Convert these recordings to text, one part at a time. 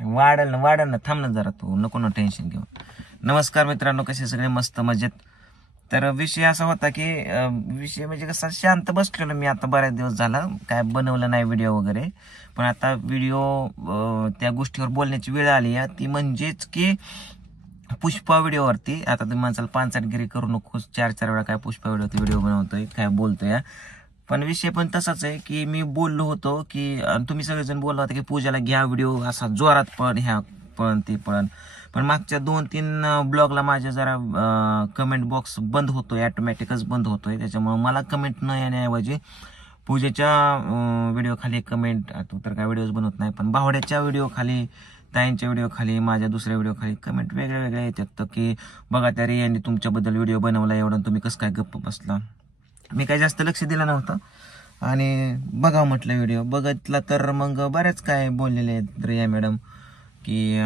वाढल ना थांब ना जरा, तू नको ना टेन्शन घेऊ. नमस्कार मित्रांनो, कसे सगळे? मस्त मजेत. तर विषय असा होता की विषय म्हणजे कसा, शांत बसलेलो मी आता बऱ्याच दिवस झाला, काय बनवलं नाही व्हिडिओ वगैरे. पण आता व्हिडिओ त्या गोष्टीवर बोलण्याची वेळ आली आहे, ती म्हणजेच की पुष्पा व्हिडिओवरती. आता तुम्ही माणसाला पानसाटगिरी करू नको, 4 वेळा काय पुष्पा व्हिडिओ बनवतोय काय बोलतोय. पण विषय पण तसाच आहे की मी बोललो होतो की तुम्ही सगळेजण बोलला होता की पूजाला घ्या व्हिडिओ असा जोरात पण ह्या पण ते पण मागच्या 2-3 ब्लॉगला माझ्या जरा कमेंट बॉक्स बंद होतोय, ऑटोमॅटिकच बंद होतोय. त्याच्यामुळे मला कमेंट न येण्याऐवजी पूजेच्या व्हिडिओ खाली कमेंट, तू तर काय व्हिडिओज बनवत नाही, पण भावड्याच्या व्हिडिओ खाली, ताईंच्या व्हिडिओ खाली, माझ्या दुसऱ्या व्हिडिओ खाली कमेंट वेगळ्या वेगळ्या येतात की बघा त्या रियांनी तुमच्याबद्दल व्हिडिओ बनवला, एवढं तुम्ही कसं काय गप्प बसला. मी काही जास्त लक्ष दिलं नव्हतं आणि बघा म्हटलं व्हिडिओ बघितला तर मग बऱ्याच काय बोललेले आहेत रिया मॅडम की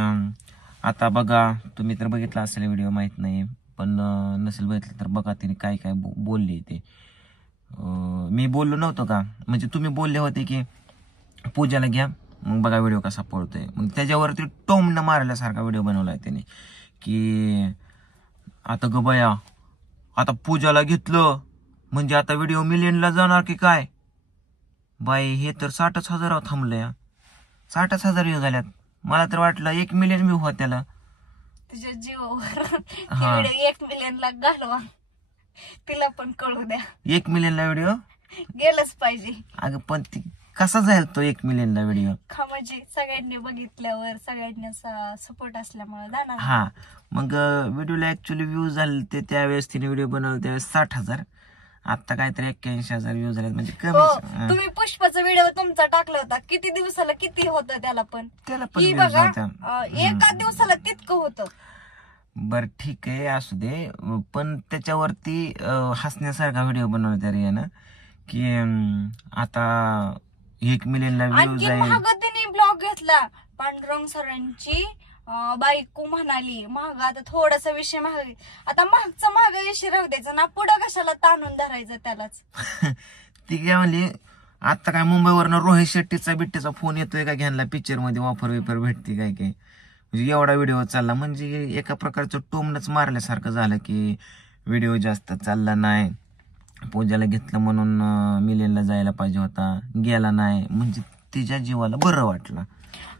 आता बघा, तुम्ही तर बघितला असेल व्हिडिओ, माहीत नाही, पण नसेल बघितलं तर बघा तिने काय काय बोलले ते. मी बोललो नव्हतो का, म्हणजे तुम्ही बोलले होते की पूजाला घ्या मग बघा व्हिडिओ कसा पडतोय. मग त्याच्यावरती टोमणं मारल्यासारखा व्हिडिओ बनवलाय त्याने की आता ग बया, आता पूजाला घेतलं म्हणजे आता व्हिडिओ मिलियनला जाणार की काय बाई. हे तर 60,000 थांबलंय, 60,000 व्ह्यू झाल्यात. मला तर वाटलं 1 मिलियन व्ह्यू होत त्याला. तुझ्या जीवावर 1 मिलियनला घालवा, तिला पण कळू द्या. 1 मिलियनला व्हिडिओ गेलंच पाहिजे. अगं पण ती कसा जाईल तो 1 मिलियनला व्हिडिओ? खा म्हणजे सगळ्यांनी बघितल्यावर सगळ्यांना सपोर्ट असल्यामुळे जाणार. हा, मग व्हिडिओला ऍक्च्युअली व्ह्यू झाले ते त्यावेळेस तिने व्हिडिओ बनवला त्यावेळेस 60,000, आता काहीतरी 81,000 व्ह्यू झाले, म्हणजे कमी. तुम्ही पुष्पाचा व्हिडिओ तुमचा टाकला होता, किती दिवसाला किती होतं त्याला पण ही बघा, एका दिवसाला तितकं होतं. बर ठीक आहे, असू दे. पण त्याच्यावरती हसण्यासारखा व्हिडिओ बनवला त्या रियानं की आता 1 मिलियनला व्ह्यू जाईल. महाग तिने ब्लॉग घेतला, पांडुरंग सरांची बायको म्हणाली महाग. आता थोडासा विषय महाग, आता महाग विषय राहू द्यायचा ना, पुढं कशाला ताणून धरायचं त्यालाच. ती काय म्हणली, आता काय मुंबईवरनं रोहित शेट्टीचा बिट्टीचा फोन येतोय का घ्यायला, पिक्चर मध्ये ऑफर विफर भेटते काय काय, म्हणजे एवढा व्हिडिओ चालला. म्हणजे एका प्रकारचं टोमनच मारल्यासारखं झालं की व्हिडिओ जास्त चालला नाही. पूजाला घेतलं म्हणून मिलियनला जायला पाहिजे होता, गेला नाही, म्हणजे तिच्या जीवाला बरं वाटलं.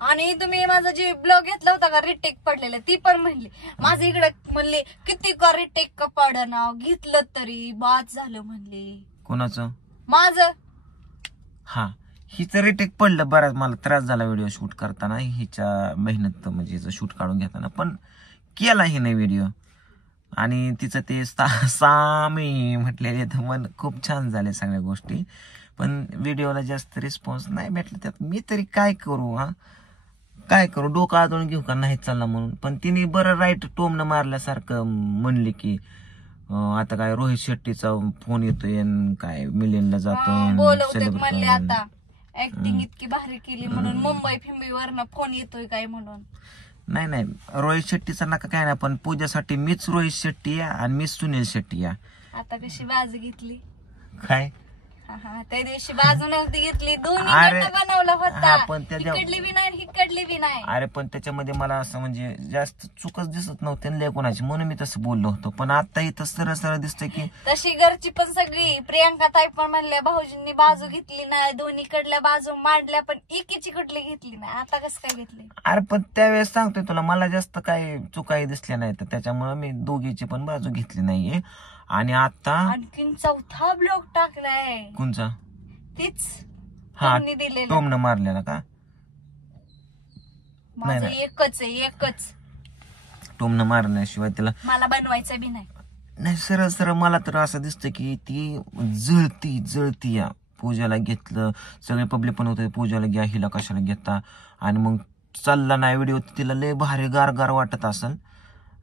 आणि तुम्ही माझा जे ब्लॉग घेतला होता का रिटेक पडलेलं, ती पण म्हणली माझं इकडे, म्हणले किती का रिटेक का पड नाव घेतलं तरी बाद झालं म्हणले. कोणाचं? माझं. हा, हिचं रिटेक पडलं, बराच मला त्रास झाला व्हिडिओ शूट करताना, हिच्या मेहनत म्हणजे हिचं शूट काढून घेताना, पण केला हिने व्हिडिओ. आणि तिचं ते सामी म्हटलेले तर मन खूप छान झाले सगळ्या गोष्टी, पण व्हिडिओला जास्त रिस्पॉन्स नाही भेटला. त्यात मी तरी काय करू, काय करू, डोकं आदळून घेऊ का नाही चालला म्हणून. पण तिने बरं राईट टोमनं मारल्यासारखं म्हणले की आता काय रोहित शेट्टीचा फोन येतोय, काय मिलियनला जातोय, म्हणले आता ऍक्टिंग इतकी भारी केली म्हणून मुंबई फिंबीवरनं फोन येतोय काय म्हणून. नाही रोहित शेट्टीचा नका काय ना, पण पूजासाठी मीच रोहित शेट्टी या आणि मीच सुनील शेट्टी या. आता कशी बाजू घेतली काय, त्या दिवशी बाजू नव्हती घेतली, दोन्ही बनवला होता, इकडली बी नाही इकडली बी नाही. अरे पण त्याच्यामध्ये मला असं म्हणजे जास्त चुकच दिसत नव्हती लय कोणाची, म्हणून मी तसं बोललो होतो. पण आता इथं सरळ दिसतंय की तशी घरची पण सगळी प्रियांका ताई पण म्हणल्या भाऊजींनी बाजू घेतली नाही, दोन्हीकडल्या बाजू मांडल्या, पण एकीची कुठली घेतली नाही. आता कसं काय घेतली? अरे पण त्यावेळेस सांगतोय तुला, मला जास्त काही चुकाही दिसल्या नाही, तर त्याच्यामुळे मी दोघीची पण बाजू घेतली नाहीये. आणि आता आणखीन 4था ब्लॉग टाकलाय. कोणचा? तीच हा, दिलेला टोमनं मारलेला का? माझं एकच टोमनं मारल्याशिवाय त्याला मला बनवायचं बी नाही. सरळ मला तर असं दिसतं की ती जळती या. पूजाला घेतलं, सगळे पब्लिक पण होते पूजाला घ्या, हिला कशाला घेता, आणि मग चालला नाही व्हिडिओ, तिला लय भारी गार वाटत असेल.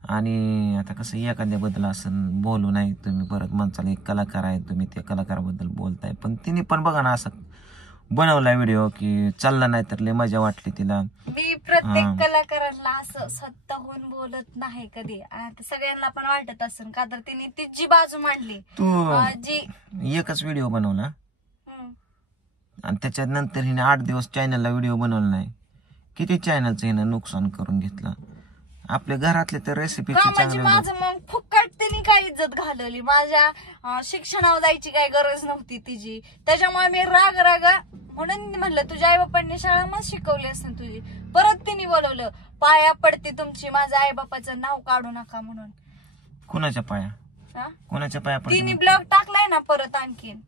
आणि आता कसं एखाद्याबद्दल असं बोलू नाही तुम्ही, परत म्हणचाल एक कलाकार आहे तुम्ही त्या कलाकाराबद्दल बोलताय, पण तिने पण बघा ना असं बनवलाय व्हिडिओ की चालला नाही तर लय मजा वाटली तिला. मी प्रत्येक कलाकारांना असं स्वतःहून बोलत नाही कधी, आता सगळ्यांना पण वाटत असेल का तर तिने तिची बाजू मांडली. तू एकच व्हिडिओ बनवला आणि त्याच्यानंतर हिने 8 दिवस चॅनलला व्हिडिओ बनवला नाही, किती चॅनलचं हिनं नुकसान करून घेतलं. आपल्या घरातले तर रेसिपीचे का म्हणजे चांगले माझं मग फुकट त्यांनी काय इज्जत घालवली. माझ्या शिक्षणावर जायची काही गरज नव्हती तिची. त्याच्यामुळे मी राग म्हणून म्हणलं तुझ्या आई बापांनी शाळा मग शिकवली असेल तुझी. परत तिने बोलवलं, पाया पडते तुमची, माझ्या आई बापाचं नाव काढू नका म्हणून. कुणाच्या पाया? हा? कुणाच्या पाया तिने पडते? ब्लॉग टाकलाय ना परत आणखीन,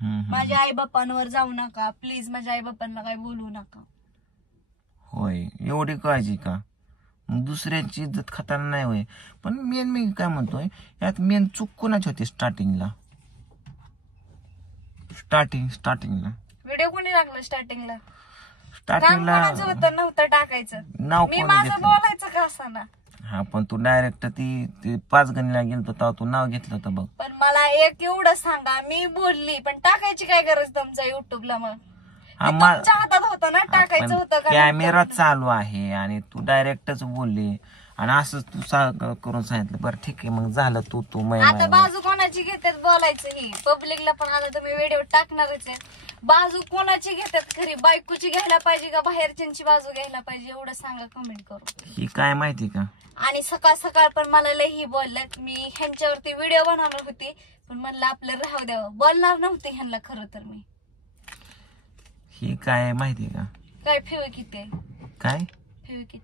हम्म. माझ्या आई बापांवर जाऊ नका प्लीज, माझ्या आई बापांना काही बोलू नका. होय, एवढी काळजी का? मग दुसऱ्यांची इज्जत खाताना नाही होय. पण मी काय म्हणतोय, यात मेन चूक कोणाची होती स्टार्टिंगला? स्टार्टिंगला व्हिडिओ कोणी टाकलं स्टार्टिंगला? काम स्टार्टिंगला कोणाचं होतं नव्हतं टाकायचं. नाव मी कोणी माझं घेतलं? बोलायचं का असताना. हा, पण तू डायरेक्ट ती 5 गणीला गेलतो तेव्हा तू नाव घेतलं होतं बघ. पण मला एक एवढं सांगा, मी बोलली पण टाकायची काय गरज तुमच्या युट्यूबला? मग हा, ते तुमच्या हातात होतं ना, टाकायचं होतं का कॅमेरा नव्हतं? चालू आहे आणि तू डायरेक्टच बोलली आणि असंच तू करून सांगितलं. बरं ठीक आहे, मग झालं तू आता बाजू कोणाची घेतात बोलायचं. ही पब्लिकला पण आता तुम्ही व्हिडिओ टाकणारच आहे. बाजू कोणाची घेतात खरी? बायकोची घ्यायला पाहिजे का बाहेरच्यांची बाजू घ्यायला पाहिजे? एवढं सांगा कमेंट करून. ही काय माहिती का? आणि सकाळ पण मला लई ही बोलल्यात. मी ह्यांच्यावरती व्हिडिओ बनवणार होती पण म्हणलं आपलं राहू द्यावं, बोलणार नव्हते ह्यांना खरं तर मी. ही काय माहिती का? काय फेव किती काय फेव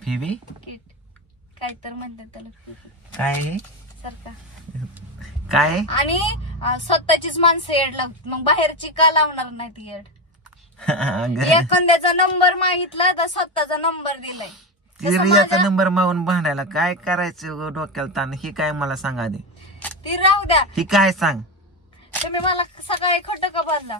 फिवी किट काय तर म्हणतात त्याला, काय हे? सारखा काय? आणि स्वतःचीच माणसं येड लावतात, मग बाहेरची का लावणार नाही ती येड? एखाद्याचा नंबर मागितला तर स्वतःचा नंबर दिलाय. रियाचा नंबर मागून भांडायला काय करायचं डोक्याला ताण? ही काय मला सांगा दे. ती राहू द्या. ही काय सांग? तुम्ही मला सकाळी खोटं का बोलला?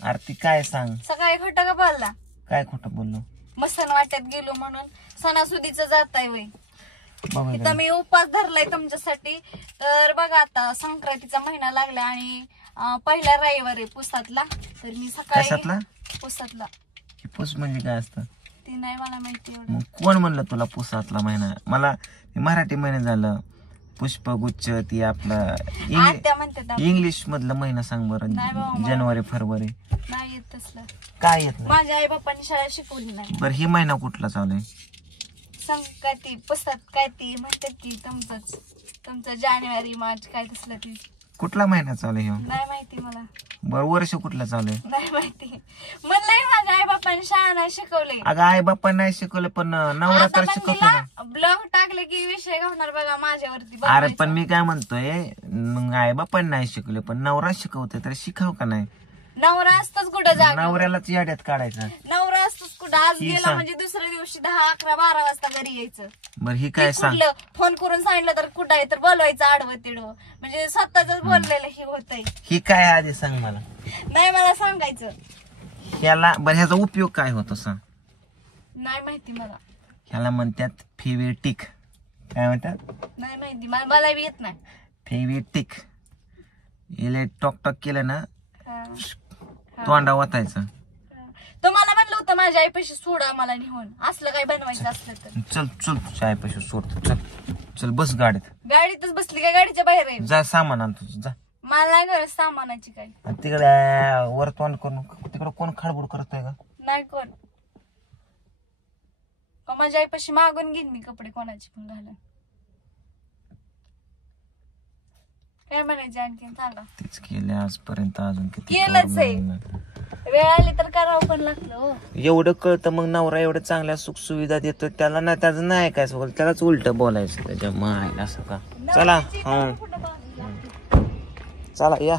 अरे ती काय सांग? सकाळी खोटं का बोलला? काय खोटं बोललो? मसन वाट्यात गेलो म्हणून सणासुदीचं जाताय वय. बघू दे. इथं मी उपास धरलाय तुमच्यासाठी. तर बघा आता संक्रांतीचा महिना लागला आणि पहिला रविवार आहे पुसातला. तर मी सकाळी कशातला? पुसातला. पुस म्हणजे काय असतं? ती नाही मला माहिती एवढं. मग कोण म्हणलं तुला पुसातला महिना? मला मराठी महिना झालं. पुष्पगुच्छ ती आपला आत्या म्हणतात इंग्लिश मधला महिना सांग बरं. नाही बाबा. जानेवारी फेब्रुवारी नाही येत तसलं. काय येत नाही? माझ्या आई बाप्पांनी शाळा शिकवली नाही. बरं ही महिना कुठला चालू आहे? संक्रांती पुसतात काय ती म्हणतात की तुमचं जानेवारी मार्च काय तसलं ती. कुठला महिना चालू आहे? नाही माहिती मला. बरं वर्ष कुठलं चालू आहे? नाही माहिती. म्हणलंय माझ्या आई बाप्पांनी शाळा नाही शिकवली. अगं आई बाप्पा नाही शिकवलं पण नवरा तर शिकवतो ना. ब्लॉग टाकले की विषय घालणार बघा माझ्यावरती. अरे पण मी काय म्हणतोय, मग आई बाप्पा नाही शिकवले पण नवरा शिकवतोय तर शिकाव का नाही? नवरा असतोच कुठं जागा? नवऱ्यालाच याड्यात काढायचं. नवरा असतोच कुठं? आज ही गेला सांग. म्हणजे दुसऱ्या दिवशी 10, 11, 12 वाजता घरी यायचं. बरं ही काय सांग? कुठलं फोन करून सांगितलं तर कुठं आहे तर बोलवायचं आडवं तिडवं. म्हणजे स्वतःच बोललेलं हे होतंय. ही काय आधी सांग मला. नाही मला सांगायचं. ह्याला बरं ह्याचा उपयोग काय होतो सांग? नाही माहिती मला. ह्याला म्हणतात फेविटिक. काय म्हणतात? नाही माहिती मला बी येत नाही. फेविटिक. इले टॉक टॉक केलं ना हा. तोंडा वाचायचं. तो मला म्हणलं होतं माझ्या आई पैसे सोडा मला नेऊन, असलं काही बनवायचं असलं तर. चल चल चाय पैसे सोडतो. चल चल बस गाडीत. गाडीतच बसली काय? गाडीच्या बाहेर आहे. जा सामान आण तुझं जा. मला नाही गरज सामानाची काही. आणि तिकडे वर तोंड करून तिकडे कोण खडबड करतोय का? नाही कोण. का माझ्या आई पैसे मागून घेईन मी कपडे कोणाची पण घालून. काय म्हणायचे आणखीन सांगा. तेच केले आजपर्यंत अजून किती केलंच आहे. वेळ आली तर करावं पण लागलं हो. एवढं कळतं मग नवरा एवढं चांगल्या सुख सुविधा देतो त्याला ना त्याचं नाही काय सगळं त्यालाच उलट बोलायचं त्याच्या मायला असं का. चला नवऱ्याची हा कुठं बाजूला. चला या.